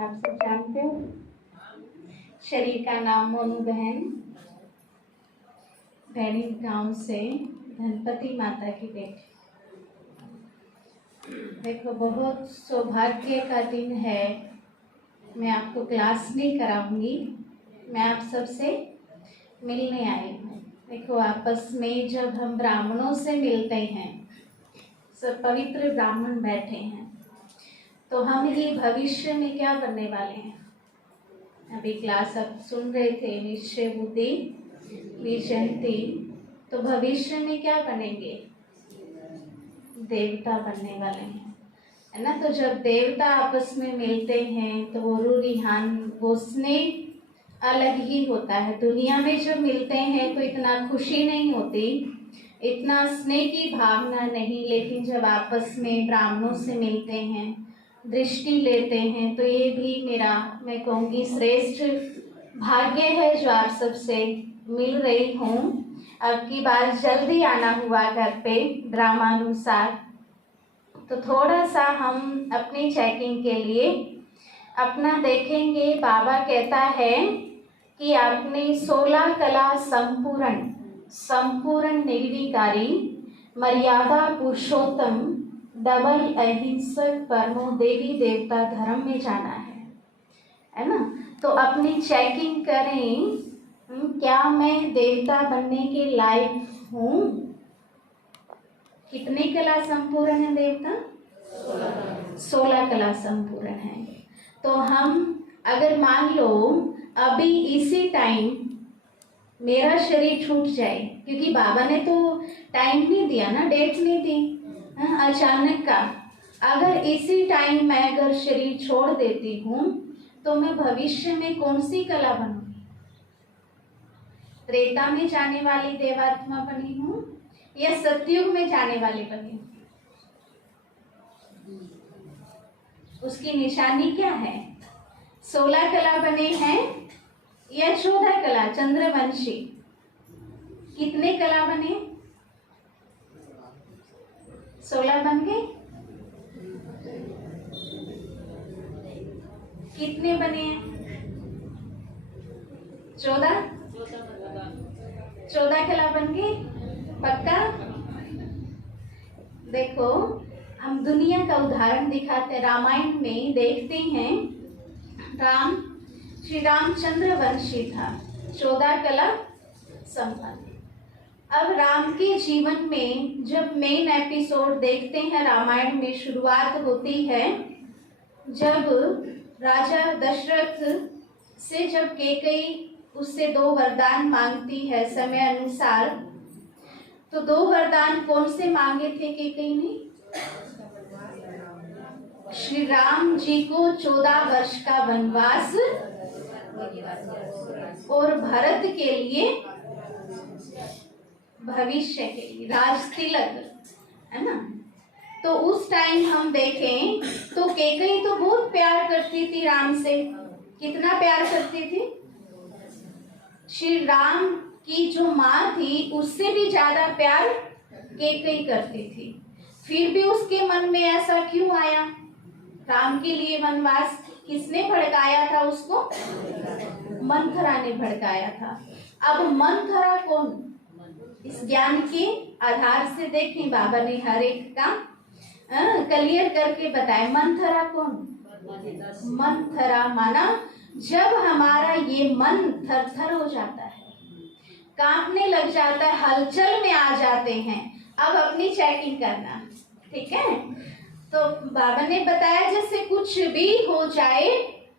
आप सब जानते हो। शरीर का नाम मोनू बहन, भैनी गांव से धनपति माता की बेटी। देखो, बहुत सौभाग्य का दिन है। मैं आपको क्लास नहीं कराऊंगी, मैं आप सबसे मिलने आई हूँ। देखो, आपस में जब हम ब्राह्मणों से मिलते हैं, सब पवित्र ब्राह्मण बैठे हैं, तो हम ही भविष्य में क्या बनने वाले हैं। अभी क्लास अब सुन रहे थे, निश्चय बुद्धि विचंती, तो भविष्य में क्या बनेंगे, देवता बनने वाले हैं, है ना। तो जब देवता आपस में मिलते हैं तो वो रूरिहान, वो स्नेह अलग ही होता है। दुनिया में जब मिलते हैं तो इतना खुशी नहीं होती, इतना स्नेह की भावना नहीं, लेकिन जब आपस में ब्राह्मणों से मिलते हैं, दृष्टि लेते हैं, तो ये भी मेरा, मैं कहूँगी, श्रेष्ठ भाग्य है जो आप सबसे मिल रही हूँ। अब की बार जल्दी आना हुआ घर पे ड्रामानुसार, तो थोड़ा सा हम अपनी चेकिंग के लिए अपना देखेंगे। बाबा कहता है कि आपने 16 कला संपूर्ण निर्विकारी मर्यादा पुरुषोत्तम डबल अहिंसक परमो देवी देवता धर्म में जाना है ना। तो अपनी चेकिंग करें, क्या मैं देवता बनने के लायक हूँ। कितने कला संपूर्ण है देवता? 16 कला संपूर्ण है। तो हम अगर मान लो अभी इसी टाइम मेरा शरीर छूट जाए, क्योंकि बाबा ने तो टाइम नहीं दिया ना, डेट नहीं दी, अचानक का, अगर इसी टाइम मैं अगर शरीर छोड़ देती हूँ तो मैं भविष्य में कौन सी कला बनूंगी? त्रेता में जाने वाली देवात्मा बनी हूँ या सतयुग में जाने वाली बनी हूँ? उसकी निशानी क्या है? 16 कला बने हैं या 14 कला? चंद्रवंशी कितने कला बने? 16 बन गए। कितने बने हैं? 14 कला बन गए, पक्का? देखो, हम दुनिया का उदाहरण दिखाते हैं। रामायण में देखते हैं, श्री रामचंद्र वंशी था, 14 कला संपन्न। अब राम के जीवन में जब मेन एपिसोड देखते हैं, रामायण में शुरुआत होती है जब राजा दशरथ से जब कैकेयी उससे 2 वरदान मांगती है समय अनुसार। तो 2 वरदान कौन से मांगे थे कैकेयी ने? श्री राम जी को 14 वर्ष का वनवास और भरत के लिए, भविष्य के लिए राज तिलक, है ना। तो उस टाइम हम देखें तो कैकेयी तो बहुत प्यार करती थी राम से। कितना प्यार करती थी? श्री राम की जो माँ थी उससे भी ज्यादा प्यार कैकेयी करती थी। फिर भी उसके मन में ऐसा क्यों आया? राम के लिए वनवास किसने भड़काया था उसको? मंथरा ने भड़काया था। अब मंथरा कौन? इस ज्ञान के आधार से देखें, बाबा ने हर एक का क्लियर करके बताया। मंथरा कौन? मंथरा माना जब हमारा ये मन थरथर हो जाता है, कांपने लग जाता है, हलचल में आ जाते हैं। अब अपनी चेकिंग करना, ठीक है। तो बाबा ने बताया जैसे कुछ भी हो जाए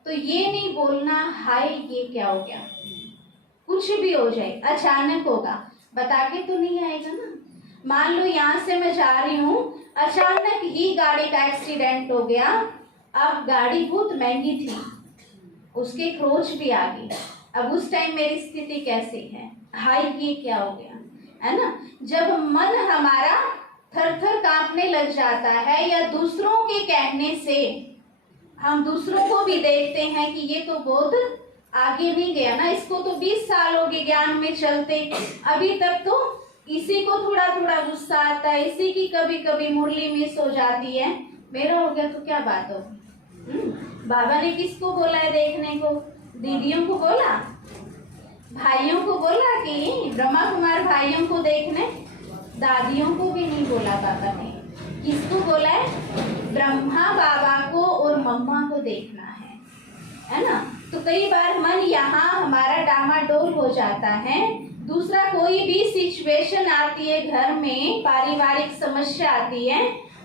तो ये नहीं बोलना हाय ये क्या हो गया। कुछ भी हो जाए, अचानक होगा, बता के तो नहीं आएगा ना। मान लो यहाँ से मैं जा रही हूँ, अचानक ही गाड़ी का एक्सीडेंट हो गया। अब गाड़ी बहुत महंगी थी, उसके खरोच भी आ गई। अब उस टाइम मेरी स्थिति कैसी है? हाय ये क्या हो गया, है ना। जब मन हमारा थर-थर कांपने लग जाता है, या दूसरों के कहने से हम दूसरों को भी देखते हैं कि ये तो बहुत आगे नहीं गया ना, इसको तो 20 साल हो गए ज्ञान में चलते, अभी तक तो इसी को थोड़ा थोड़ा गुस्सा आता है, इसी की कभी कभी मुरली मिस हो जाती है, मेरा हो गया तो क्या बात होगी। बाबा ने किसको बोला है देखने को? दीदियों को बोला, भाइयों को बोला कि ब्रह्मा कुमार भाइयों को देखने? दादियों को भी नहीं बोला बाबा ने। किसको बोला है? ब्रह्मा बाबा को और मम्मा को देखना है ना। तो कई बार मन यहाँ हमारा डामाडोल हो जाता है। दूसरा, कोई भी सिचुएशन आती है घर में, पारिवारिक समस्या आती है,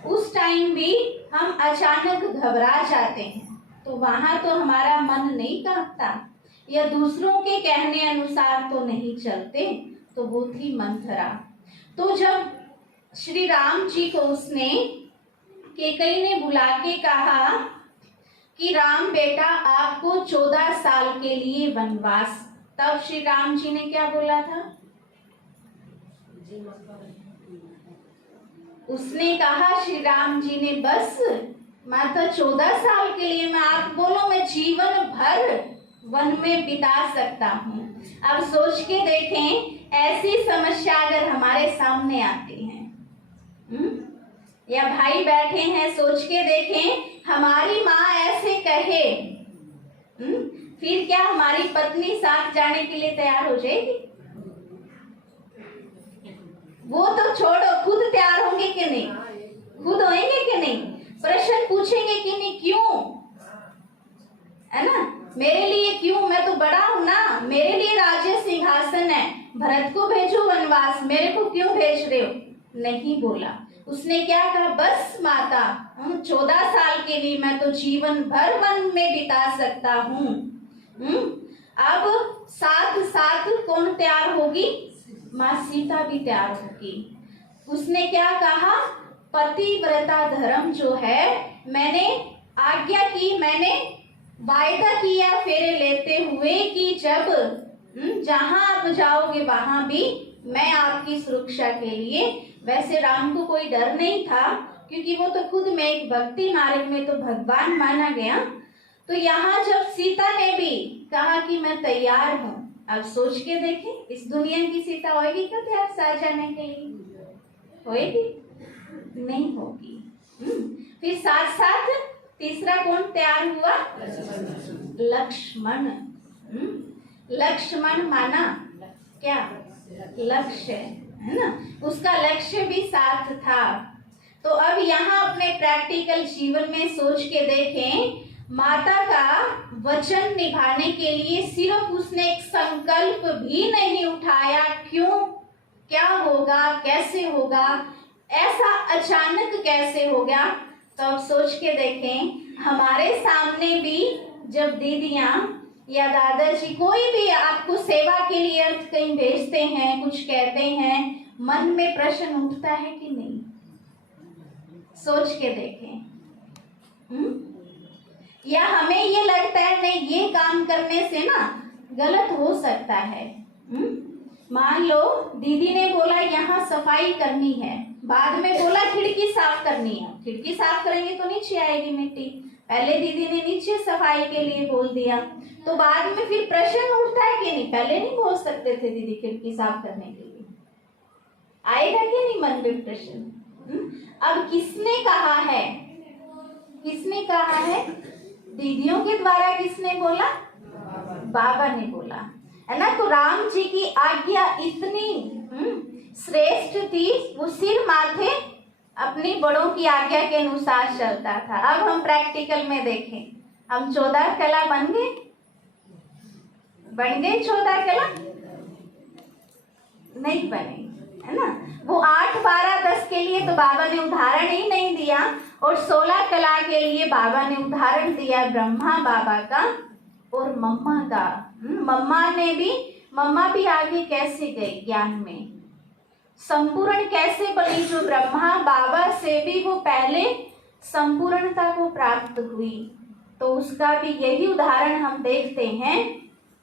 उस टाइम भी हम अचानक घबरा जाते हैं। तो वहां तो हमारा मन नहीं कांपता या दूसरों के कहने अनुसार तो नहीं चलते, तो वो थी मंथरा। तो जब श्री राम जी को उसने कैकेयी ने बुला के कहा कि राम बेटा आपको 14 साल के लिए वनवास, तब श्री राम जी ने क्या बोला था? उसने कहा, श्री राम जी ने, बस माता 14 साल के लिए मैं, आप बोलो मैं जीवन भर वन में बिता सकता हूँ। अब सोच के देखें, ऐसी समस्या अगर हमारे सामने आती है, या भाई बैठे हैं, सोच के देखें हमारी माँ ऐसे कहे, फिर क्या हमारी पत्नी साथ जाने के लिए तैयार हो जाएगी? वो तो छोड़ो, खुद तैयार होंगे कि नहीं? खुद होंगे कि नहीं? प्रश्न पूछेंगे कि नहीं, क्यों? है ना, मेरे लिए क्यों? मैं तो बड़ा हूं ना, मेरे लिए राज्य सिंहासन है, भरत को भेजो वनवास, मेरे को क्यों भेज रहे हो? नहीं बोला। उसने क्या कहा? बस माता 14 साल के लिए मैं तो जीवन भर वन में बिता सकता हूँ। अब साथ साथ कौन तैयार होगी? माँ सीता भी तैयार होगी। उसने क्या कहा? पतिव्रता धर्म जो है, मैंने आज्ञा की, मैंने वायदा किया फेरे लेते हुए कि जब जहां आप जाओगे वहां भी मैं आपकी सुरक्षा के लिए। वैसे राम को कोई डर नहीं था, क्योंकि वो तो खुद में एक भक्ति मार्ग में तो भगवान माना गया। तो यहाँ जब सीता ने भी कहा कि मैं तैयार हूँ, अब सोच के देखें, इस दुनिया की सीता होगी क्या तैयार साथ जाने के लिए? होएगी? नहीं होगी। फिर साथ साथ तीसरा कौन तैयार हुआ? लक्ष्मण। लक्ष्मण माना क्या? लक्ष्य, है ना, उसका लक्ष्य भी साथ था। तो अब यहाँ अपने प्रैक्टिकल जीवन में सोच के देखें, माता का वचन निभाने के लिए सिर्फ उसने एक संकल्प भी नहीं उठाया, क्यों, क्या होगा, कैसे होगा, ऐसा अचानक कैसे हो गया। तो अब सोच के देखें, हमारे सामने भी जब दीदियां या दादाजी कोई भी आपको सेवा के लिए अर्थ कहीं भेजते हैं, कुछ कहते हैं, मन में प्रश्न उठता है कि नहीं? सोच के देखें। या हमें ये लगता है नहीं, ये काम करने से ना गलत हो सकता है। मान लो दीदी ने बोला यहाँ सफाई करनी है, बाद में बोला खिड़की साफ करनी है। खिड़की साफ करेंगे तो नीचे आएगी मिट्टी, पहले दीदी ने नीचे सफाई के लिए बोल दिया, तो बाद में फिर प्रश्न उठता है कि नहीं, पहले नहीं बोल सकते थे दीदी खिड़की साफ करने के लिए? आएगा कि नहीं मन में प्रश्न? अब किसने कहा है? किसने कहा है? दीदियों के द्वारा किसने बोला? बाबा ने बोला, है ना। तो राम जी की आज्ञा इतनी श्रेष्ठ थी, वो सिर माथे अपनी बड़ों की आज्ञा के अनुसार चलता था। अब हम प्रैक्टिकल में देखें, हम 14 कला बन गए? बन गए 14 कला? नहीं बने, है ना। वो 8, 12, 10 के लिए तो बाबा ने उदाहरण ही नहीं दिया, और 16 कला के लिए बाबा ने उदाहरण दिया ब्रह्मा बाबा का और मम्मा का। मम्मा भी आगे कैसे गई ज्ञान में, संपूर्ण कैसे बनी, जो ब्रह्मा बाबा से भी वो पहले संपूर्णता को प्राप्त हुई। तो उसका भी यही उदाहरण हम देखते हैं।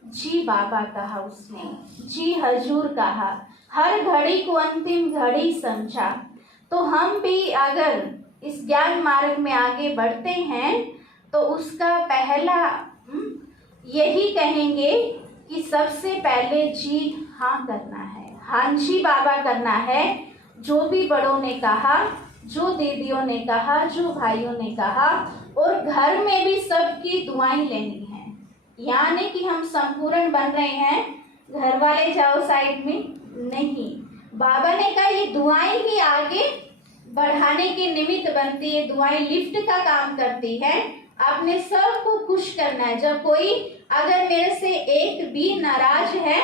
जी बाबा कहा उसने, जी हजूर कहा, हर घड़ी को अंतिम घड़ी समझा। तो हम भी अगर इस ज्ञान मार्ग में आगे बढ़ते हैं तो उसका पहला यही कहेंगे कि सबसे पहले जी हाँ करना है, हाँ जी बाबा करना है। जो भी बड़ों ने कहा, जो दीदियों ने कहा, जो भाइयों ने कहा, और घर में भी सबकी दुआएं लेनी है। यानी कि हम संपूर्ण बन रहे हैं, घर वाले जाओ साइड में, नहीं। बाबा ने कहा ये दुआएं ही आगे बढ़ाने के निमित्त बनती है, दुआएं लिफ्ट का काम करती है। आपने सबको खुश करना है। जब कोई अगर मेरे से एक भी नाराज है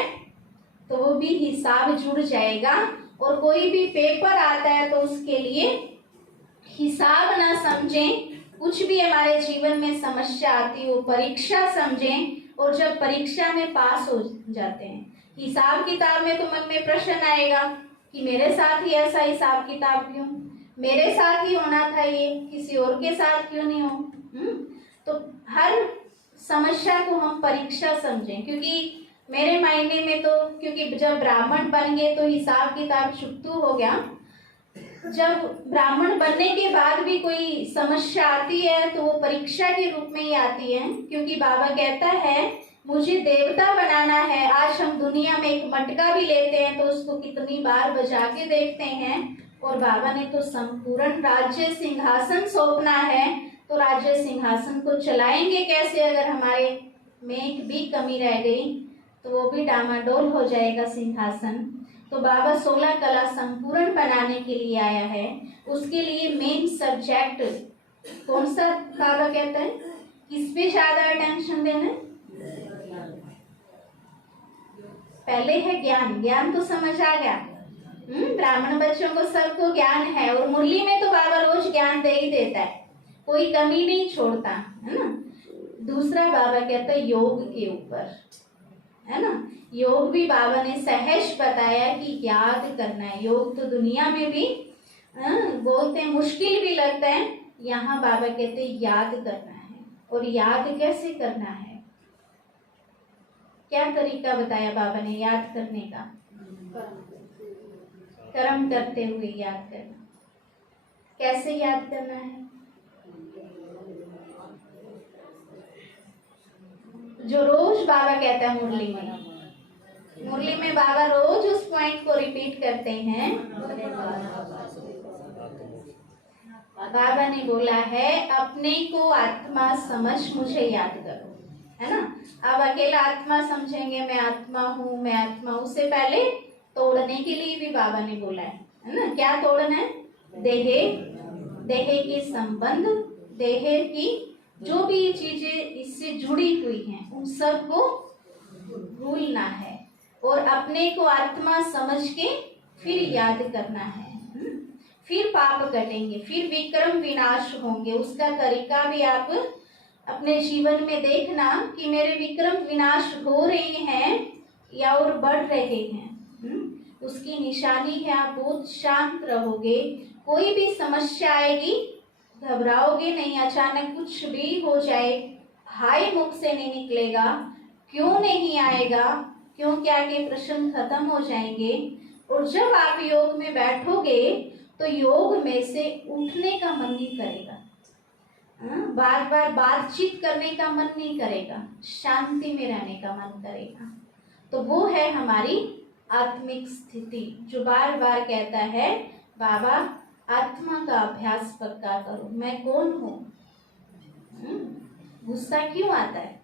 तो वो भी हिसाब जुड़ जाएगा। और कोई भी पेपर आता है तो उसके लिए हिसाब ना समझें, कुछ भी हमारे जीवन में समस्या आती है वो परीक्षा समझें। और जब परीक्षा में पास हो जाते हैं, हिसाब किताब में तो मन में प्रश्न आएगा कि मेरे साथ ही ऐसा हिसाब किताब क्यों, मेरे साथ ही होना था ये, किसी और के साथ क्यों नहीं हो। तो हर समस्या को हम परीक्षा समझें। क्योंकि मेरे मायने में तो, क्योंकि जब ब्राह्मण बन गए तो हिसाब किताब छुट्टू हो गया। जब ब्राह्मण बनने के बाद भी कोई समस्या आती है तो वो परीक्षा के रूप में ही आती है। क्योंकि बाबा कहता है मुझे देवता बनाना है। आज हम दुनिया में एक मटका भी लेते हैं तो उसको कितनी बार बजा के देखते हैं। और बाबा ने तो संपूर्ण राज्य सिंहासन सौंपना है, तो राज्य सिंहासन को चलाएंगे कैसे? अगर हमारे में एक भी कमी रह गई तो वो भी डामाडोल हो जाएगा सिंहासन। तो बाबा 16 कला संपूर्ण बनाने के लिए आया है। उसके लिए मेन सब्जेक्ट कौन सा बाबा कहता है? किस पे ज्यादा अटेंशन देना है? पहले है ज्ञान। ज्ञान तो समझ आ गया। ब्राह्मण बच्चों को सबको ज्ञान है और मुरली में तो बाबा रोज ज्ञान दे ही देता है, कोई कमी नहीं छोड़ता, है ना। दूसरा बाबा कहता है योग के ऊपर, है ना। योग भी बाबा ने सहज बताया कि याद करना है। योग तो दुनिया में भी बोलते हैं मुश्किल भी लगता है, यहाँ बाबा कहते हैं याद करना है। और याद कैसे करना है, क्या तरीका बताया बाबा ने याद करने का? कर्म करते हुए याद करना। कैसे याद करना है? जो रोज बाबा कहता है मुरली में बाबा रोज उस पॉइंट को रिपीट करते हैं। बाबा ने बोला है अपने को आत्मा समझ मुझे याद करो, है ना। अब अकेला आत्मा समझेंगे मैं आत्मा हूँ, मैं आत्मा। उससे पहले तोड़ने के लिए भी बाबा ने बोला है ना। क्या तोड़ना है? देह के संबंध, देह की जो भी चीजें इससे जुड़ी हुई हैं उन सब को भूलना है और अपने को आत्मा समझ के फिर याद करना है। फिर पाप कटेंगे, फिर विक्रम विनाश होंगे। उसका तरीका भी आप अपने जीवन में देखना कि मेरे विक्रम विनाश हो रहे हैं या और बढ़ रहे हैं। उसकी निशानी है आप बहुत शांत रहोगे। कोई भी समस्या आएगी घबराओगे नहीं, अचानक कुछ भी हो जाए हाय मुख से नहीं निकलेगा, क्यों नहीं आएगा, क्यों क्या के प्रश्न खत्म हो जाएंगे। और जब आप योग में बैठोगे तो योग में से उठने का मन नहीं करेगा, बार बार बातचीत करने का मन नहीं करेगा, शांति में रहने का मन करेगा। तो वो है हमारी आत्मिक स्थिति जो बार बार कहता है बाबा आत्मा का अभ्यास पक्का करो। मैं कौन हूँ? गुस्सा क्यों आता है?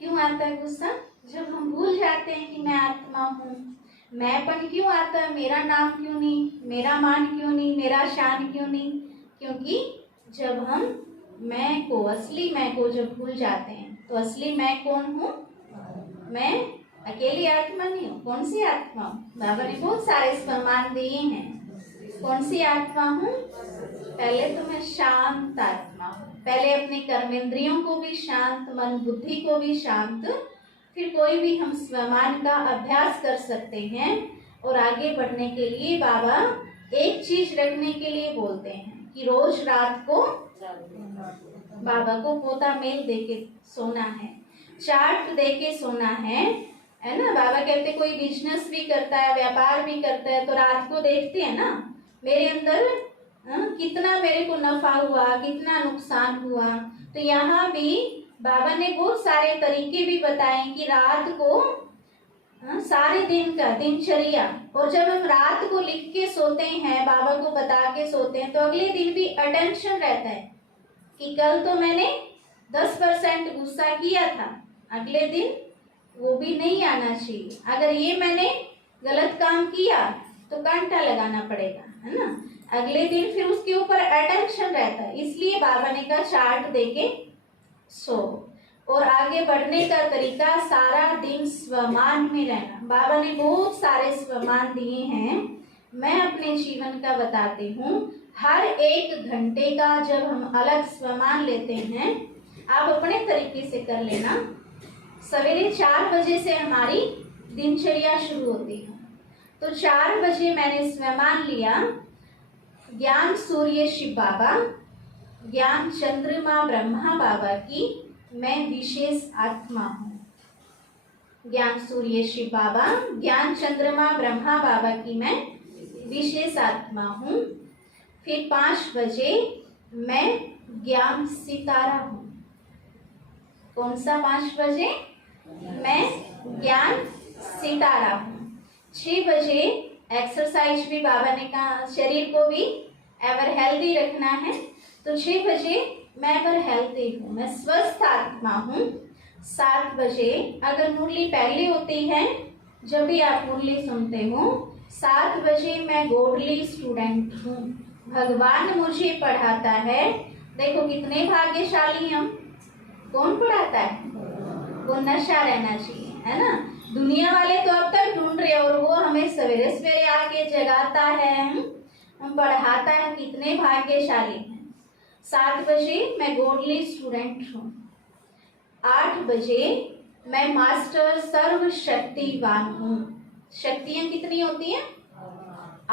क्यों आता है गुस्सा? जब हम भूल जाते हैं कि मैं आत्मा हूँ। मैंपन क्यों आता है? मेरा नाम क्यों नहीं, मेरा मान क्यों नहीं, मेरा शान क्यों नहीं? क्योंकि जब हम मैं को, असली मैं को जब भूल जाते हैं तो असली मैं कौन हूँ? मैं अकेली आत्मा नहीं हूँ। कौन सी आत्मा हूँ? बाबा ने बहुत सारे प्रमाण दिए हैं। कौन सी आत्मा हूँ? पहले तो मैं शांत आत्मा हूँ। पहले अपने कर्मेंद्रियों को भी शांत, मन बुद्धि को भी शांत, फिर कोई भी हम स्वमान का अभ्यास कर सकते हैं। और आगे बढ़ने के लिए बाबा एक चीज रखने के लिए बोलते हैं कि रोज रात को बाबा को पोता मेल दे के सोना है, चार्ट दे के सोना है ना। बाबा कहते कोई बिजनेस भी करता है, व्यापार भी करता है तो रात को देखते हैं ना मेरे अंदर कितना मेरे को नफा हुआ, कितना नुकसान हुआ। तो यहाँ भी बाबा ने बहुत सारे तरीके भी बताए कि रात को सारे दिन का दिनचर्या, और जब हम रात को लिख के सोते हैं, बाबा को बता के सोते हैं तो अगले दिन भी अटेंशन रहता है कि कल तो मैंने 10% गुस्सा किया था, अगले दिन वो भी नहीं आना चाहिए। अगर ये मैंने गलत काम किया तो कांटा लगाना पड़ेगा, है ना। अगले दिन फिर उसके ऊपर अटेंशन रहता है, इसलिए बाबा ने कहा चार्ट देके सो। और आगे बढ़ने का तरीका सारा दिन स्वमान में रहना। बाबा ने बहुत सारे स्वमान दिए हैं, मैं अपने जीवन का बताती हूँ। हर 1 घंटे का जब हम अलग स्वमान लेते हैं, आप अपने तरीके से कर लेना। सवेरे 4 बजे से हमारी दिनचर्या शुरू होती है, तो 4 बजे मैंने स्वमान लिया, ज्ञान सूर्य शिव बाबा, ज्ञान चंद्रमा ब्रह्मा बाबा की मैं विशेष आत्मा हूँ। ज्ञान सूर्य शिव बाबा, ज्ञान चंद्रमा ब्रह्मा बाबा की मैं विशेष आत्मा हूँ। फिर 5 बजे मैं ज्ञान सितारा हूँ। कौन सा 5 बजे? मैं ज्ञान सितारा हूँ। 6 बजे एक्सरसाइज भी बाबा ने कहा शरीर को भी एवर हेल्दी रखना है, तो 6 बजे मैं एवर हेल्दी हूँ, मैं स्वस्थ आत्मा हूँ। 7 बजे अगर मुरली पहले होती है, जब भी आप मुरली सुनते हो, 7 बजे मैं गॉडली स्टूडेंट हूँ, भगवान मुझे पढ़ाता है। देखो कितने भाग्यशाली हम। कौन पढ़ाता है? वो नशा रहना चाहिए, है ना। दुनिया वाले तो अब तक ढूंढ रहे, और वो हमें सवेरे सवेरे आके जगाता है, हम पढ़ाता है, कितने भाग्यशाली हैं। 7 बजे मैं गॉडली स्टूडेंट हूँ। 8 बजे मैं मास्टर सर्वशक्तिवान हूँ। शक्तियाँ कितनी होती हैं?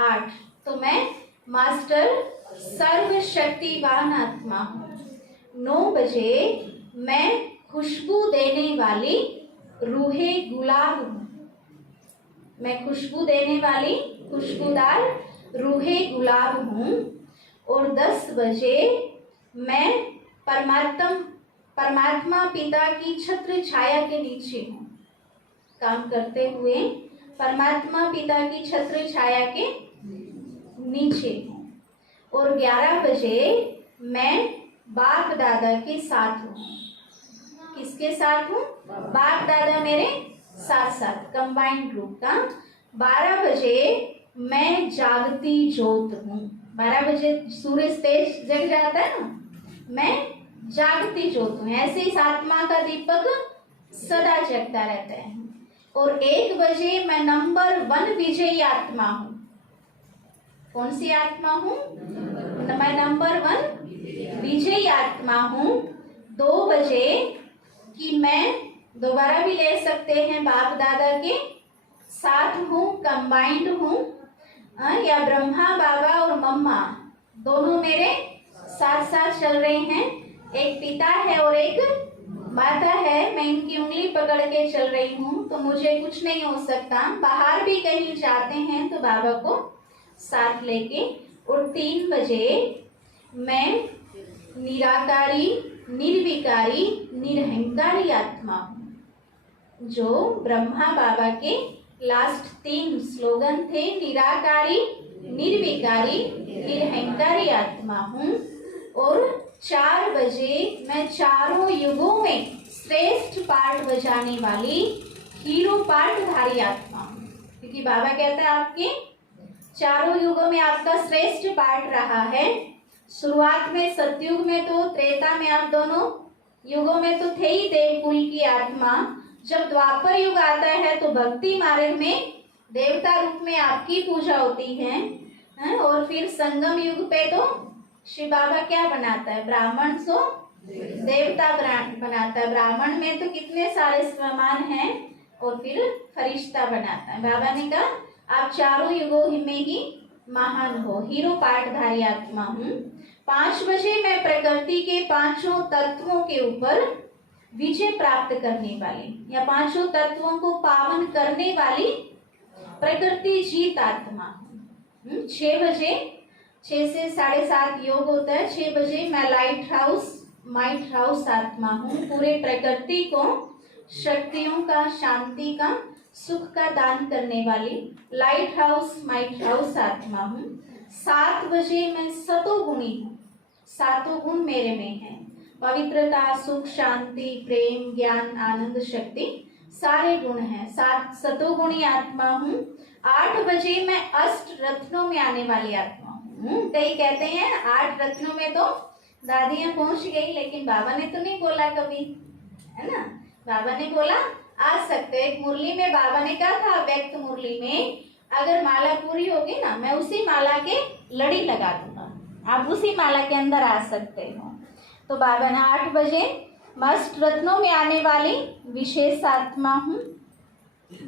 8। तो मैं मास्टर सर्वशक्तिवान आत्मा हूँ। 9 बजे मैं खुशबू देने वाली रूहे गुलाब हूँ। मैं खुशबू देने वाली खुशबूदार रूहे गुलाब हूँ। और 10 बजे मैं परमात्मा पिता की छत्र छाया के नीचे हूँ, काम करते हुए परमात्मा पिता की छत्र छाया के नीचे हूँ। और 11 बजे मैं बाप दादा के साथ हूँ। किसके साथ हूँ? बाप दादा मेरे साथ साथ, कंबाइंड रूप का। 12 बजे मैं जागती ज्योत हूँ। 12 बजे सूरज तेज जग जाता है ना, मैं जागती ज्योत हूँ। ऐसे इस आत्मा का दीपक सदा जगता रहता है। और 1 बजे मैं नंबर 1 विजयी आत्मा हूँ। कौन सी आत्मा हूँ? मैं नंबर 1 विजयी आत्मा हूँ। 2 बजे कि मैं दोबारा भी ले सकते हैं, बाप दादा के साथ हूँ, कंबाइंड हूँ, या ब्रह्मा बाबा और मम्मा दोनों मेरे साथ साथ चल रहे हैं। एक पिता है और एक माता है, मैं इनकी उंगली पकड़ के चल रही हूँ, तो मुझे कुछ नहीं हो सकता। बाहर भी कहीं जाते हैं तो बाबा को साथ लेके। और 3 बजे मैं निराकारी, निर्विकारी, निरहंकारी आत्मा हूँ, जो ब्रह्मा बाबा के लास्ट 3 स्लोगन थे। निराकारी, निर्विकारी, निरहंकारी आत्मा हूँ। और 4 बजे मैं चारों युगों में श्रेष्ठ पाठ बजाने वाली हीरो पाठधारी आत्मा हूँ, क्योंकि बाबा कहता है आपके चारों युगों में आपका श्रेष्ठ पाठ रहा है। शुरुआत में सतयुग में तो, त्रेता में आप दोनों युगों में तो थे ही देवकुल की आत्मा। जब द्वापर युग आता है तो भक्ति मार्ग में देवता रूप में आपकी पूजा होती है। और फिर संगम युग पे तो शिव बाबा क्या बनाता है? ब्राह्मण सो देवता बनाता है। ब्राह्मण में तो कितने सारे स्वमान हैं, और फिर फरिश्ता बनाता है। बाबा ने कहा आप चारों युगों में ही महान हो, हीरो पाठधारी आत्मा हूँ। 5 बजे मैं प्रकृति के 5 तत्वों के ऊपर विजय प्राप्त करने वाली, या 5 तत्वों को पावन करने वाली प्रकृति जीत आत्मा हूँ। 6 बजे, 6 से 7:30 योग होता है। 6 बजे मैं माइट हाउस आत्मा हूँ, पूरे प्रकृति को शक्तियों का, शांति का, सुख का दान करने वाली माइट हाउस आत्मा हूँ। 7 बजे मैं सतोगुणी हूँ। सातों गुण मेरे में हैं। पवित्रता, सुख, शांति, प्रेम, ज्ञान, आनंद, शक्ति, सारे गुण हैं। सतोगुणी आत्मा हूँ। 8 बजे मैं अष्ट रत्नों में आने वाली आत्मा हूँ। कई कहते हैं 8 रत्नों में तो दादियाँ पहुंच गई, लेकिन बाबा ने तो नहीं बोला कभी, है ना। बाबा ने बोला आ सकते। एक मुरली में बाबा ने कहा था, व्यक्त मुरली में, अगर माला पूरी होगी ना, मैं उसी माला के लड़ी लगा दूंगा, आप उसी माला के अंदर आ सकते हो। तो बाबा ने 8 बजे अष्ट रत्नों में आने वाली विशेष आत्मा हूँ।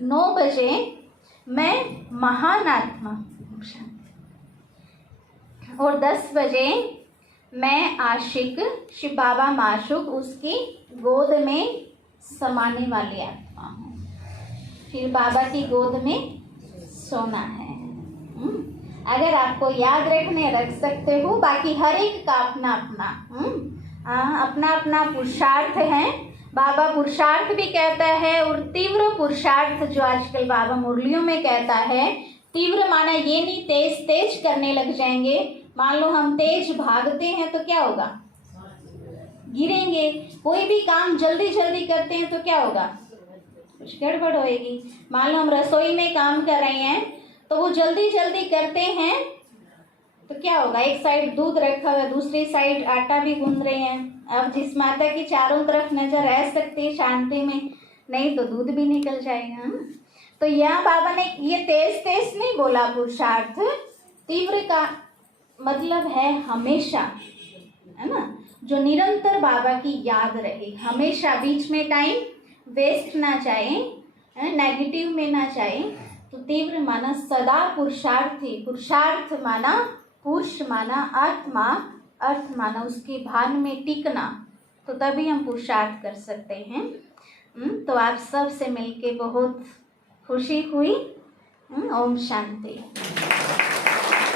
9 बजे मैं महान आत्मा हूँ और 10 बजे मैं आशिक, शिव बाबा माशुक, उसकी गोद में समाने वाली आत्मा हूँ। फिर बाबा की गोद में सोना है। अगर आपको याद रखने रख सकते हो। बाकी हर एक का अपना अपना पुरुषार्थ है। बाबा पुरुषार्थ भी कहता है, और तीव्र पुरुषार्थ जो आजकल बाबा मुरलियों में कहता है। तीव्र माना ये नहीं तेज तेज करने लग जाएंगे। मान लो हम तेज भागते हैं तो क्या होगा, गिरेंगे। कोई भी काम जल्दी जल्दी करते हैं तो क्या होगा, कुछ गड़बड़ होएगी। मान लो हम रसोई में काम कर रहे हैं तो वो जल्दी जल्दी करते हैं तो क्या होगा, एक साइड दूध रखा हुआ, दूसरी साइड आटा भी गूंद रहे हैं। अब जिस माता की चारों तरफ नजर रह सकती है शांति में, नहीं तो दूध भी निकल जाएगा। तो यहाँ बाबा ने ये तेज तेज नहीं बोला पुरुषार्थ। तीव्र का मतलब है हमेशा, है ना, जो निरंतर बाबा की याद रहे, हमेशा बीच में टाइम वेस्ट ना जाए, नेगेटिव में ना जाए। तो तीव्र माना सदा पुरुषार्थी, पुरुषार्थ माना पुरुष माना आत्मा, अर्थ माना उसके भान में टिकना। तो तभी हम पुरुषार्थ कर सकते हैं। तो आप सब से मिलके बहुत खुशी हुई। ओम शांति।